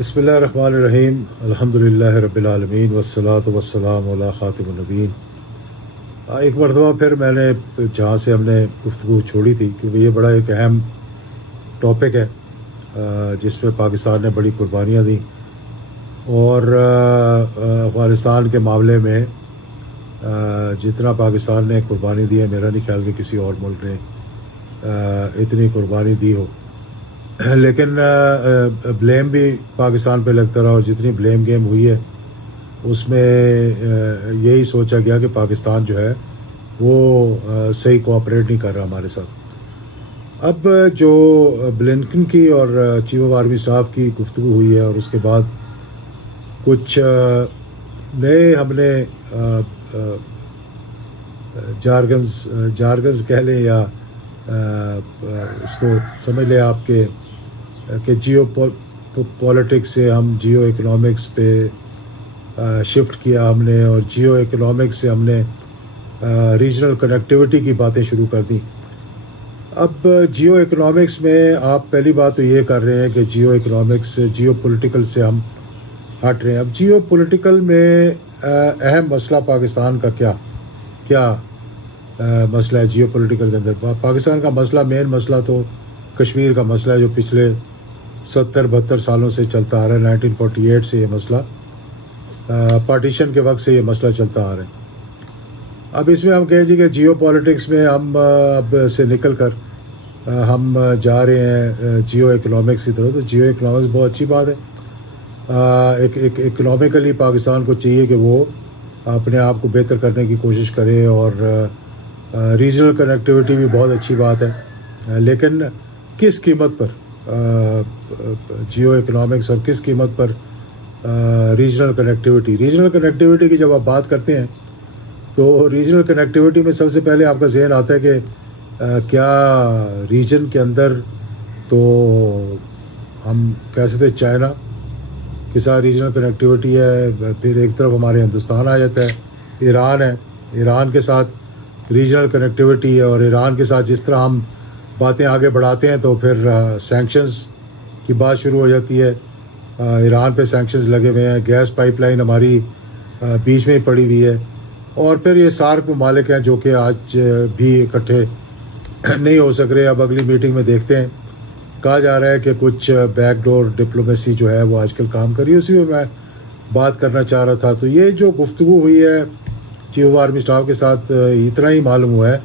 بسم اللہ الرحمن الرحیم الحمدللہ رب العالمین والصلاۃ والسلام علی خاتم النبیین۔ ایک مرتبہ پھر میں نے جہاں سے ہم نے گفتگو چھوڑی تھی، کیونکہ یہ بڑا ایک اہم ٹاپک ہے جس میں پاکستان نے بڑی قربانیاں دیں، اور افغانستان کے معاملے میں جتنا پاکستان نے قربانی دی ہے، میرا نہیں خیال کہ کسی اور ملک نے اتنی قربانی دی ہو، لیکن بلیم بھی پاکستان پہ لگتا رہا، اور جتنی بلیم گیم ہوئی ہے اس میں یہی سوچا گیا کہ پاکستان جو ہے وہ صحیح کوآپریٹ نہیں کر رہا ہمارے ساتھ۔ اب جو بلنکن کی اور چیف آف آرمی اسٹاف کی گفتگو ہوئی ہے، اور اس کے بعد کچھ نئے ہم نے جارگنز کہہ لیں یا اس کو سمجھ لیں آپ کہ جیو پولیٹکس سے ہم جیو اکنامکس پہ شفٹ کیا ہم نے، اور جیو اکنامکس سے ہم نے ریجنل کنیکٹیوٹی کی باتیں شروع کر دیں۔ اب جیو اکنامکس میں آپ پہلی بات تو یہ کر رہے ہیں کہ جیو اکنامکس جیو پولیٹیکل سے ہم ہٹ رہے ہیں۔ اب جیو پولیٹیکل میں اہم مسئلہ پاکستان کا کیا مسئلہ ہے جیو پولیٹیکل کے اندر؟ پاکستان کا مسئلہ، مین مسئلہ تو کشمیر کا مسئلہ ہے، جو پچھلے 70-72 سالوں سے چلتا آ رہا ہے۔ 1948 سے یہ مسئلہ، پارٹیشن کے وقت سے یہ مسئلہ چلتا آ رہا ہے۔ اب اس میں ہم کہیں جی کہ جیو پولیٹکس میں ہم اب سے نکل کر ہم جا رہے ہیں جیو اکنامکس کی طرف، تو جیو اکنامکس بہت اچھی بات ہے۔ ایک اکنامکلی پاکستان کو چاہیے کہ وہ اپنے آپ کو بہتر کرنے کی کوشش کرے، اور ریجنل کنیکٹیوٹی بھی بہت اچھی بات ہے، لیکن کس قیمت پر جیو اکنامکس اور کس قیمت پر ریجنل کنیکٹیوٹی کی جب آپ بات کرتے ہیں تو ریجنل کنیکٹیوٹی میں سب سے پہلے آپ کا ذہن آتا ہے کہ کیا ریجن کے اندر تو ہم کہہ سکتے ہیں چائنا کے ساتھ ریجنل کنیکٹیوٹی ہے، پھر ایک طرف ہمارے ہندوستان آ جاتا ہے، ایران ہے، ایران کے ساتھ ریجنل کنیکٹیوٹی ہے، اور ایران کے ساتھ جس طرح ہم باتیں آگے بڑھاتے ہیں تو پھر سینکشنز کی بات شروع ہو جاتی ہے۔ ایران پہ سینکشنز لگے ہوئے ہیں، گیس پائپ لائن ہماری بیچ میں ہی پڑی ہوئی ہے، اور پھر یہ سارک ممالک ہیں جو کہ آج بھی اکٹھے نہیں ہو سک رہے۔ اب اگلی میٹنگ میں دیکھتے ہیں، کہا جا رہا ہے کہ کچھ بیک ڈور ڈپلومیسی جو ہے وہ آج کل کام کر رہی ہے، اسی میں میں بات کرنا چاہ رہا تھا۔ تو یہ جو گفتگو ہوئی ہے چیف آف آرمی اسٹاف کے ساتھ، اتنا ہی معلوم ہوا ہے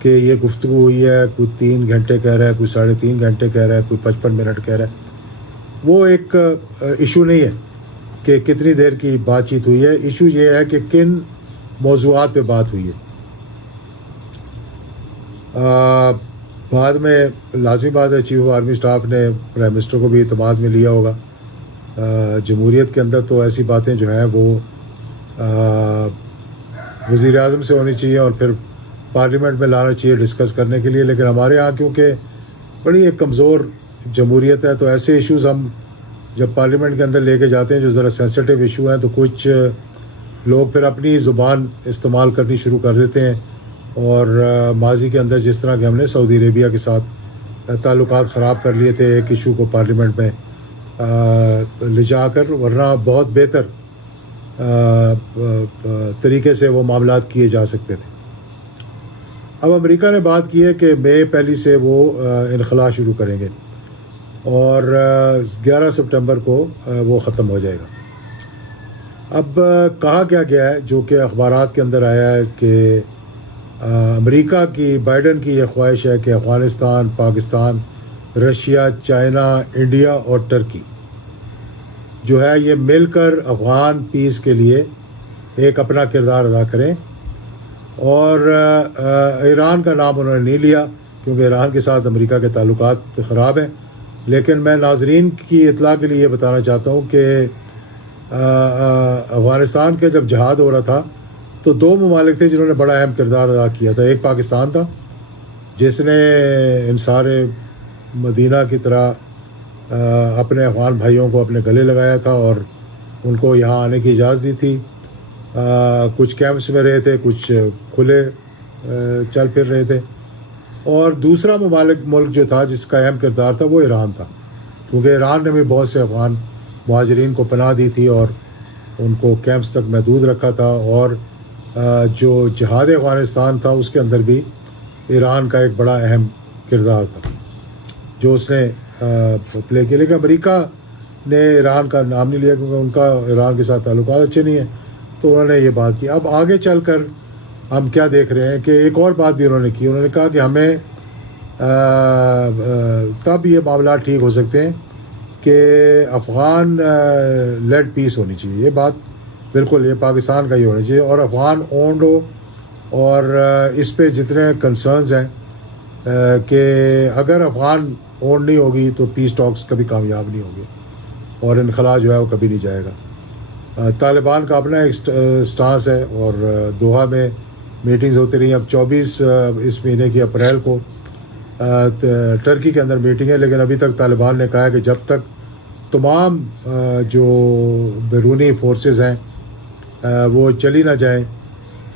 کہ یہ گفتگو ہوئی ہے، کوئی 3 گھنٹے کہہ رہا ہے، کوئی 3.5 گھنٹے کہہ رہا ہے، کوئی 55 منٹ کہہ رہا ہے۔ وہ ایک ایشو نہیں ہے کہ کتنی دیر کی بات چیت ہوئی ہے، ایشو یہ ہے کہ کن موضوعات پہ بات ہوئی ہے۔ بعد میں لازمی بات ہے چیف آف آرمی اسٹاف نے پرائم منسٹر کو بھی اعتماد میں لیا ہوگا۔ جمہوریت کے اندر تو ایسی باتیں جو ہیں وہ وزیر اعظم سے ہونی چاہیے، اور پھر پارلیمنٹ میں لانا چاہیے ڈسکس کرنے کے لیے، لیکن ہمارے ہاں کیونکہ بڑی ایک کمزور جمہوریت ہے، تو ایسے ایشوز ہم جب پارلیمنٹ کے اندر لے کے جاتے ہیں جو ذرا سینسیٹیو ایشو ہیں، تو کچھ لوگ پھر اپنی زبان استعمال کرنی شروع کر دیتے ہیں، اور ماضی کے اندر جس طرح کہ ہم نے سعودی عربیہ کے ساتھ تعلقات خراب کر لیے تھے ایک ایشو کو پارلیمنٹ میں لے جا کر، ورنہ بہت بہتر طریقے سے وہ معاملات کیے جا سکتے تھے۔ اب امریکہ نے بات کی ہے کہ مئی 1 سے وہ انخلاء شروع کریں گے، اور 11 سپٹمبر کو وہ ختم ہو جائے گا۔ اب کہا کیا گیا ہے، جو کہ اخبارات کے اندر آیا ہے کہ امریکہ کی، بائیڈن کی یہ خواہش ہے کہ Afghanistan, Pakistan, Russia, China, India اور ٹرکی جو ہے یہ مل کر افغان پیس کے لیے ایک اپنا کردار ادا کریں، اور ایران کا نام انہوں نے نہیں لیا کیونکہ ایران کے ساتھ امریکہ کے تعلقات خراب ہیں، لیکن میں ناظرین کی اطلاع کے لیے یہ بتانا چاہتا ہوں کہ افغانستان کے جب جہاد ہو رہا تھا تو 2 ممالک تھے جنہوں نے بڑا اہم کردار ادا کیا تھا۔ ایک پاکستان تھا جس نے انصار مدینہ کی طرح اپنے افغان بھائیوں کو اپنے گلے لگایا تھا اور ان کو یہاں آنے کی اجازت دی تھی، کچھ کیمپس میں رہے تھے، کچھ کھلے چل پھر رہے تھے، اور دوسرا ملک جو تھا جس کا اہم کردار تھا وہ ایران تھا، کیونکہ ایران نے بھی بہت سے افغان مہاجرین کو پناہ دی تھی اور ان کو کیمپس تک محدود رکھا تھا، اور جو جہاد افغانستان تھا اس کے اندر بھی ایران کا ایک بڑا اہم کردار تھا جو اس نے پلے کیا. لیکن امریکہ نے ایران کا نام نہیں لیا کیونکہ ان کا ایران کے ساتھ تعلقات اچھے نہیں ہیں، تو انہوں نے یہ بات کی. اب آگے چل کر ہم کیا دیکھ رہے ہیں کہ ایک اور بات بھی انہوں نے کی. انہوں نے کہا کہ ہمیں تب یہ معاملات ٹھیک ہو سکتے ہیں کہ افغان لیڈ پیس ہونی چاہیے. یہ بات بالکل یہ پاکستان کا ہی ہونا چاہیے اور افغان اونڈ ہو، اور اس پہ جتنے کنسرنز ہیں کہ اگر افغان اونڈ نہیں ہوگی تو پیس ٹاکس کبھی کامیاب نہیں ہوگی اور انخلا جو ہے وہ کبھی نہیں جائے گا. طالبان کا اپنا ایک سٹانس ہے اور دوحہ میں میٹنگز ہوتی رہی. اب 24 اس مہینے کی اپریل کو ٹرکی کے اندر میٹنگ ہے، لیکن ابھی تک طالبان نے کہا ہے کہ جب تک تمام جو بیرونی فورسز ہیں وہ چلی نہ جائیں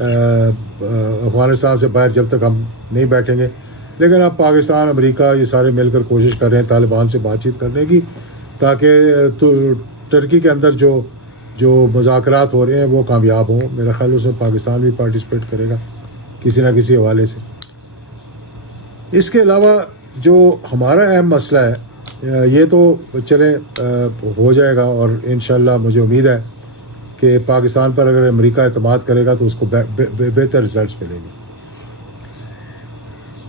افغانستان سے باہر، جب تک ہم نہیں بیٹھیں گے. لیکن اب پاکستان، امریکہ یہ سارے مل کر کوشش کر رہے ہیں طالبان سے بات چیت کرنے کی، تاکہ ٹرکی کے اندر جو مذاکرات ہو رہے ہیں وہ کامیاب ہوں. میرا خیال اس میں پاکستان بھی پارٹیسپیٹ کرے گا کسی نہ کسی حوالے سے. اس کے علاوہ جو ہمارا اہم مسئلہ ہے یہ تو چلے ہو جائے گا، اور انشاءاللہ مجھے امید ہے کہ پاکستان پر اگر امریکہ اعتماد کرے گا تو اس کو بہتر رزلٹس ملیں گے.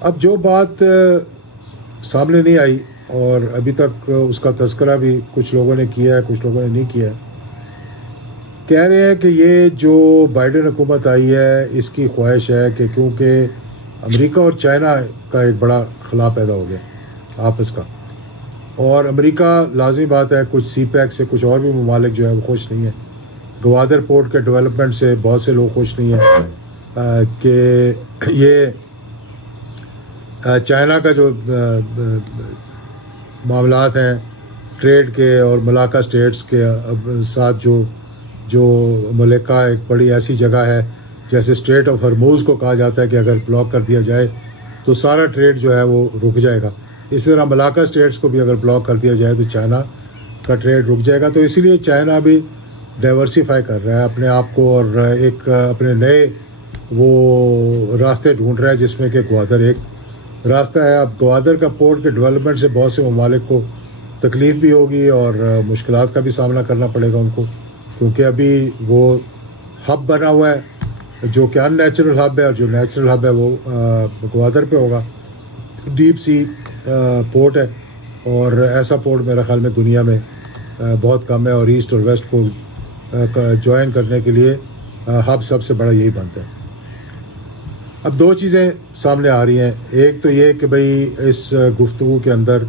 اب جو بات سامنے نہیں آئی اور ابھی تک اس کا تذکرہ بھی کچھ لوگوں نے کیا ہے کچھ لوگوں نے نہیں کیا ہے، کہہ رہے ہیں کہ یہ جو بائیڈن حکومت آئی ہے اس کی خواہش ہے کہ کیونکہ امریکہ اور چائنا کا ایک بڑا خلا پیدا ہو گیا آپس کا، اور امریکہ لازمی بات ہے کچھ سی پیک سے کچھ اور بھی ممالک جو ہے وہ خوش نہیں ہیں. گوادر پورٹ کے ڈیولپمنٹ سے بہت سے لوگ خوش نہیں ہیں کہ یہ چائنا کا جو معاملات ہیں ٹریڈ کے اور ملاقہ اسٹیٹس کے ساتھ جو ملکہ ایک بڑی ایسی جگہ ہے جیسے اسٹریٹ آف ہرموز کو کہا جاتا ہے کہ اگر بلاک کر دیا جائے تو سارا ٹریڈ جو ہے وہ رک جائے گا. اسی طرح ملاقہ اسٹیٹس کو بھی اگر بلاک کر دیا جائے تو چائنا کا ٹریڈ رک جائے گا. تو اسی لیے چائنا بھی ڈائیورسیفائی کر رہا ہے اپنے آپ کو اور ایک اپنے نئے وہ راستے ڈھونڈ رہا ہے جس میں کہ گوادر ایک راستہ ہے. اب گوادر کا پورٹ کے ڈیولپمنٹ سے بہت سے ممالک کو تکلیف بھی ہوگی اور مشکلات کا بھی سامنا کرنا پڑے گا ان کو، کیونکہ ابھی وہ ہب بنا ہوا ہے جو کہ ان نیچرل ہب ہے، اور جو نیچرل ہب ہے وہ گوادر پہ ہوگا. ڈیپ سی پورٹ ہے اور ایسا پورٹ میرا خیال میں دنیا میں بہت کم ہے، اور ایسٹ اور ویسٹ کو جوائن کرنے کے لیے ہب سب سے بڑا یہی بنتا ہے. اب دو چیزیں سامنے آ رہی ہیں. ایک تو یہ کہ بھئی اس گفتگو کے اندر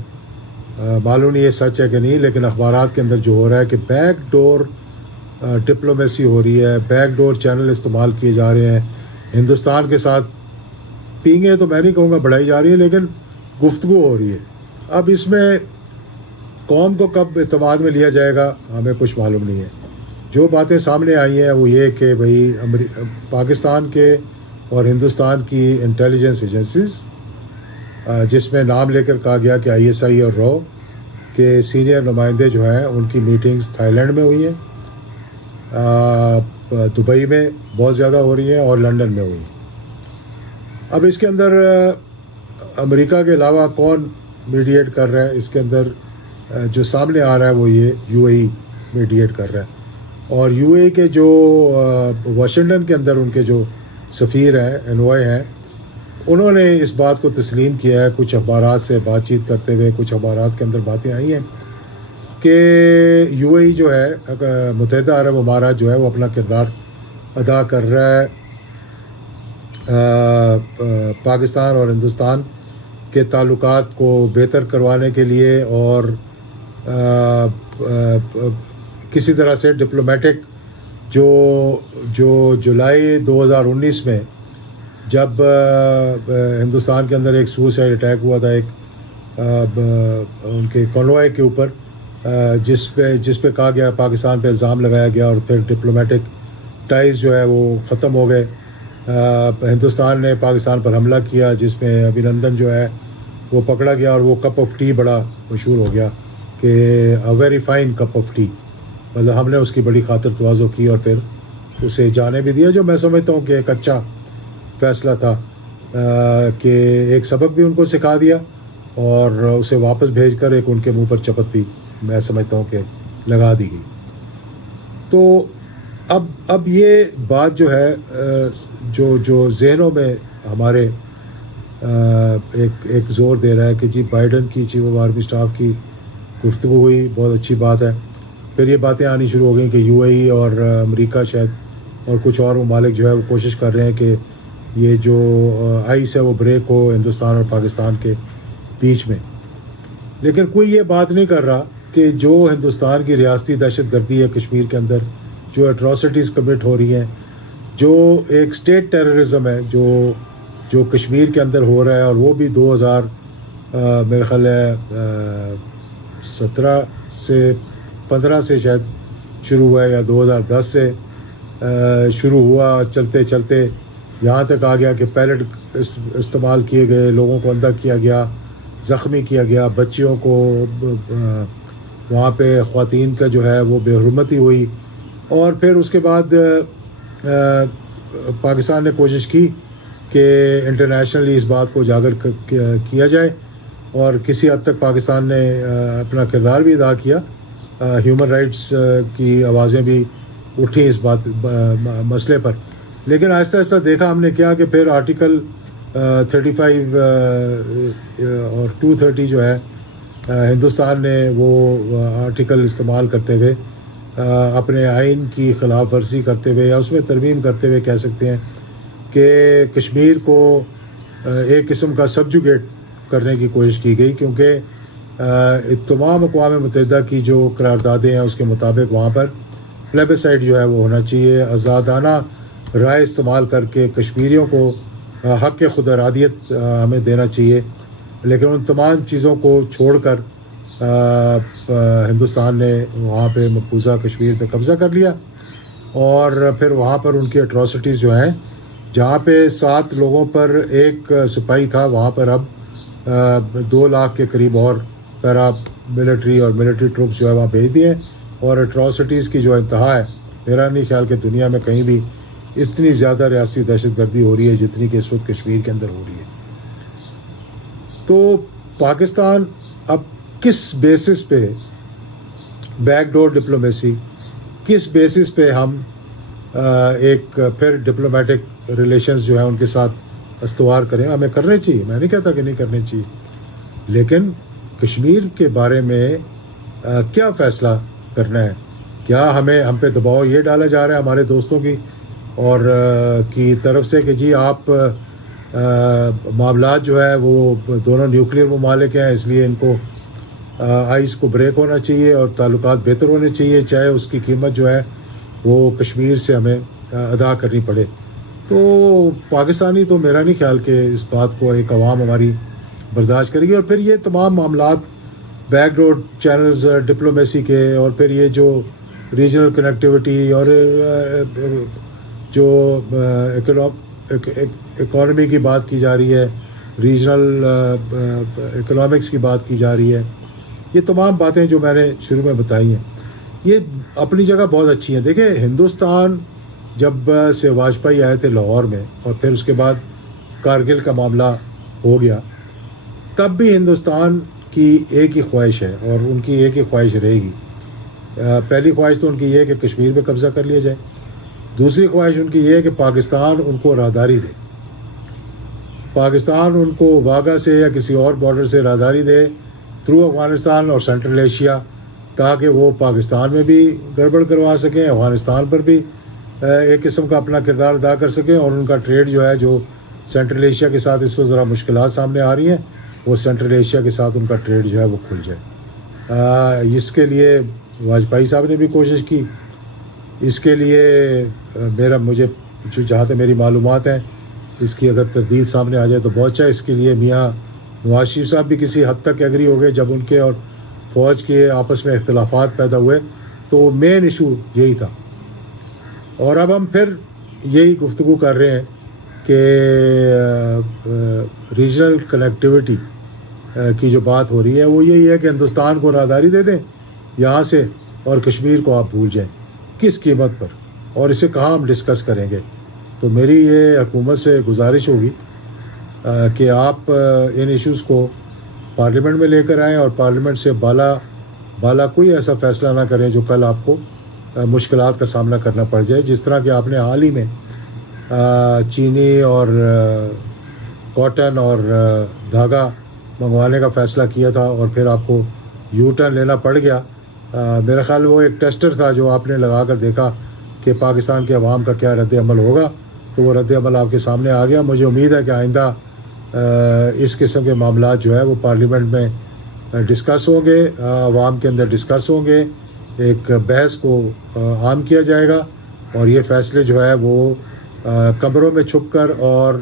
معلوم نہیں یہ سچ ہے کہ نہیں، لیکن اخبارات کے اندر جو ہو رہا ہے کہ بیک ڈور ڈپلومیسی ہو رہی ہے، بیک ڈور چینل استعمال کیے جا رہے ہیں ہندوستان کے ساتھ. پینگیں تو میں نہیں کہوں گا بڑھائی جا رہی ہے، لیکن گفتگو ہو رہی ہے. اب اس میں قوم کو کب اعتماد میں لیا جائے گا ہمیں کچھ معلوم نہیں ہے. جو باتیں سامنے آئی ہیں وہ یہ کہ بھئی پاکستان کے اور ہندوستان کی انٹیلیجنس ایجنسیز جس میں نام لے کر کہا گیا کہ ISI اور رو کے سینئر نمائندے جو ہیں ان کی میٹنگز تھائی لینڈ میں ہوئی ہیں، دبئی میں بہت زیادہ ہو رہی ہیں اور لنڈن میں ہوئی ہیں. اب اس کے اندر امریکہ کے علاوہ کون میڈیٹ کر رہا ہے؟ اس کے اندر جو سامنے آ رہا ہے وہ یہ UAE میڈیٹ کر رہا ہے. اور UAE کے جو واشنگٹن کے اندر ان کے جو سفیر ہیں انوائے ہیں، انہوں نے اس بات کو تسلیم کیا ہے. کچھ اخبارات سے بات چیت کرتے ہوئے کچھ اخبارات کے اندر باتیں آئی ہیں کہ UAE جو ہے متحدہ عرب امارات جو ہے وہ اپنا کردار ادا کر رہا ہے پاکستان اور ہندوستان کے تعلقات کو بہتر کروانے کے لیے، اور کسی طرح سے ڈپلومیٹک جو جولائی 2019 میں جب ہندوستان کے اندر ایک سوسائڈ اٹیک ہوا تھا ایک ان کے کنوائے کے اوپر، جس پہ کہا گیا پاکستان پہ الزام لگایا گیا، اور پھر ڈپلومیٹک ٹائز جو ہے وہ ختم ہو گئے. ہندوستان نے پاکستان پر حملہ کیا جس میں ابھینندن جو ہے وہ پکڑا گیا اور وہ کپ آف ٹی بڑا مشہور ہو گیا. کہ very fine cup of tea, مطلب ہم نے اس کی بڑی خاطر تواضع کی اور پھر اسے جانے بھی دیا، جو میں سمجھتا ہوں کہ ایک اچھا فیصلہ تھا، کہ ایک سبق بھی ان کو سکھا دیا اور اسے واپس بھیج کر ایک ان کے منہ پر چپت بھی میں سمجھتا ہوں کہ لگا دی گئی۔ تو اب یہ بات جو ہے جو ذہنوں میں ہمارے ایک زور دے رہا ہے کہ جی بائیڈن کی چیف آف آرمی اسٹاف کی گفتگو ہوئی، بہت اچھی بات ہے، پھر یہ باتیں آنی شروع ہو گئیں کہ یو اے ای اور امریکہ شاید اور کچھ اور ممالک جو ہے وہ کوشش کر رہے ہیں کہ یہ جو آئس ہے وہ بریک ہو ہندوستان اور پاکستان کے بیچ میں، لیکن کوئی یہ بات نہیں کر رہا کہ جو ہندوستان کی ریاستی دہشت گردی ہے کشمیر کے اندر، جو اٹراسٹیز کمٹ ہو رہی ہیں، جو ایک اسٹیٹ ٹیررزم ہے جو کشمیر کے اندر ہو رہا ہے، اور وہ بھی 2000 میرے خیال ہے 15 سے شاید شروع ہوا ہے یا 2010 سے شروع ہوا، چلتے چلتے یہاں تک آ گیا کہ پیلٹ استعمال کیے گئے، لوگوں کو اندھا کیا گیا، زخمی کیا گیا، بچیوں کو وہاں پہ خواتین کا جو ہے وہ بے حرمتی ہوئی، اور پھر اس کے بعد پاکستان نے کوشش کی کہ انٹرنیشنلی اس بات کو اجاگر کیا جائے، اور کسی حد تک پاکستان نے اپنا کردار بھی ادا کیا، ہیومن رائٹس کی آوازیں بھی اٹھی اس مسئلے پر، لیکن آہستہ آہستہ دیکھا ہم نے کیا کہ پھر آرٹیکل 35 اور 230 جو ہے ہندوستان نے وہ آرٹیکل استعمال کرتے ہوئے اپنے آئین کی خلاف ورزی کرتے ہوئے یا اس میں ترمیم کرتے ہوئے کہہ سکتے ہیں کہ کشمیر کو ایک قسم کا سبجوگیٹ کرنے کی کوشش کی گئی، کیونکہ تمام اقوام متحدہ کی جو قراردادیں ہیں اس کے مطابق وہاں پر پلیبسائٹ جو ہے وہ ہونا چاہیے، آزادانہ رائے استعمال کر کے کشمیریوں کو حق خود ارادیت ہمیں دینا چاہیے، لیکن ان تمام چیزوں کو چھوڑ کر ہندوستان نے وہاں پہ مقبوضہ کشمیر پہ قبضہ کر لیا، اور پھر وہاں پر ان کی اٹراسٹیز جو ہیں، جہاں پہ 7 لوگوں پر ایک سپاہی تھا، وہاں پر اب 2 لاکھ کے قریب اور پیرا ملٹری اور ملٹری ٹروپس جو ہے وہاں بھیج دیے، اور اٹراسٹیز کی جو انتہا ہے، میرا نہیں خیال کہ دنیا میں کہیں بھی اتنی زیادہ ریاستی دہشت گردی ہو رہی ہے جتنی کہ اس وقت کشمیر کے اندر ہو رہی ہے۔ تو پاکستان اب کس بیسس پہ بیک ڈور ڈپلومیسی، کس بیسس پہ ہم ایک پھر ڈپلومیٹک ریلیشنز جو ہیں ان کے ساتھ استوار کریں، ہمیں کرنے چاہیے، میں نہیں کہتا کہ نہیں کرنے چاہیے، لیکن کشمیر کے بارے میں کیا فیصلہ کرنا ہے؟ کیا ہم پہ دباؤ یہ ڈالا جا رہا ہے ہمارے دوستوں اور کی طرف سے کہ جی آپ معاملات جو ہے وہ دونوں نیوکلیر ممالک ہیں، اس لیے ان کو آئس کو بریک ہونا چاہیے اور تعلقات بہتر ہونے چاہیے، چاہے اس کی قیمت جو ہے وہ کشمیر سے ہمیں ادا کرنی پڑے؟ تو پاکستانی تو میرا نہیں خیال کہ اس بات کو ایک عوام ہماری برداشت کرے گی، اور پھر یہ تمام معاملات بیک ڈور چینلز ڈپلومیسی کے، اور پھر یہ جو ریجنل کنیکٹیوٹی اور جو اکانومی کی بات کی جا رہی ہے، ریجنل اکنامکس کی بات کی جا رہی ہے، یہ تمام باتیں جو میں نے شروع میں بتائی ہیں یہ اپنی جگہ بہت اچھی ہیں۔ دیکھیں، ہندوستان جب سے واجپئی آئے تھے لاہور میں، اور پھر اس کے بعد کارگل کا معاملہ ہو گیا، تب بھی ہندوستان کی ایک ہی خواہش ہے اور ان کی ایک ہی خواہش رہے گی۔ پہلی خواہش تو ان کی یہ ہے کہ کشمیر پہ قبضہ کر لیا جائے، دوسری خواہش ان کی یہ ہے کہ پاکستان ان کو راہداری دے، پاکستان ان کو واگا سے یا کسی اور بارڈر سے راہداری دے تھرو افغانستان اور سینٹرل ایشیا، تاکہ وہ پاکستان میں بھی گڑبڑ کروا سکیں، افغانستان پر بھی ایک قسم کا اپنا کردار ادا کر سکیں، اور ان کا ٹریڈ جو ہے جو سینٹرل ایشیا کے ساتھ اس وقت ذرا مشکلات سامنے آ رہی ہیں، وہ سینٹرل ایشیا کے ساتھ ان کا ٹریڈ جو ہے وہ کھل جائے۔ اس کے لیے واجپئی صاحب نے بھی کوشش کی، اس کے لیے مجھے جہاں تک میری معلومات ہیں، اس کی اگر تردید سامنے آ جائے تو بہت اچھا۔ اس کے لیے میاں نواز شریف صاحب بھی کسی حد تک ایگری ہو گئے، جب ان کے اور فوج کے آپس میں اختلافات پیدا ہوئے تو مین ایشو یہی تھا، اور اب ہم پھر یہی گفتگو کر رہے ہیں کہ ریجنل کنیکٹیوٹی کی جو بات ہو رہی ہے وہ یہی ہے کہ ہندوستان کو راہداری دے دیں یہاں سے اور کشمیر کو آپ بھول جائیں، کس قیمت پر، اور اسے کہاں ہم ڈسکس کریں گے. تو میری یہ حکومت سے گزارش ہوگی کہ آپ ان ایشوز کو پارلیمنٹ میں لے کر آئیں اور پارلیمنٹ سے بالا کوئی ایسا فیصلہ نہ کریں جو کل آپ کو مشکلات کا سامنا کرنا پڑ جائے، جس طرح کہ آپ نے حال ہی میں چینی اور کاٹن اور دھاگا منگوانے کا فیصلہ کیا تھا اور پھر آپ کو یو ٹرن لینا پڑ گیا. میرا خیال وہ ایک ٹیسٹر تھا جو آپ نے لگا کر دیکھا کہ پاکستان کے عوام کا کیا رد عمل ہوگا، تو وہ رد عمل آپ کے سامنے آ گیا. مجھے امید ہے کہ آئندہ اس قسم کے معاملات جو ہے وہ پارلیمنٹ میں ڈسکس ہوں گے، عوام کے اندر ڈسکس ہوں گے، ایک بحث کو عام کیا جائے گا، اور یہ فیصلے جو ہے وہ کمروں میں چھپ کر اور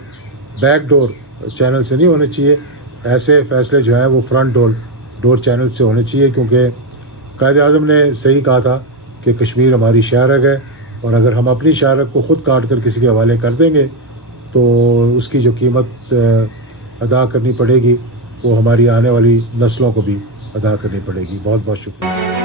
بیک ڈور چینل سے نہیں ہونے چاہیے. ایسے فیصلے جو ہیں وہ فرنٹ ڈور چینل سے ہونے چاہیے، کیونکہ قائد اعظم نے صحیح کہا تھا کہ کشمیر ہماری شہرک ہے، اور اگر ہم اپنی شہرک کو خود کاٹ کر کسی کے حوالے کر دیں گے تو اس کی جو قیمت ادا کرنی پڑے گی وہ ہماری آنے والی نسلوں کو بھی ادا کرنی پڑے گی. بہت بہت شکریہ.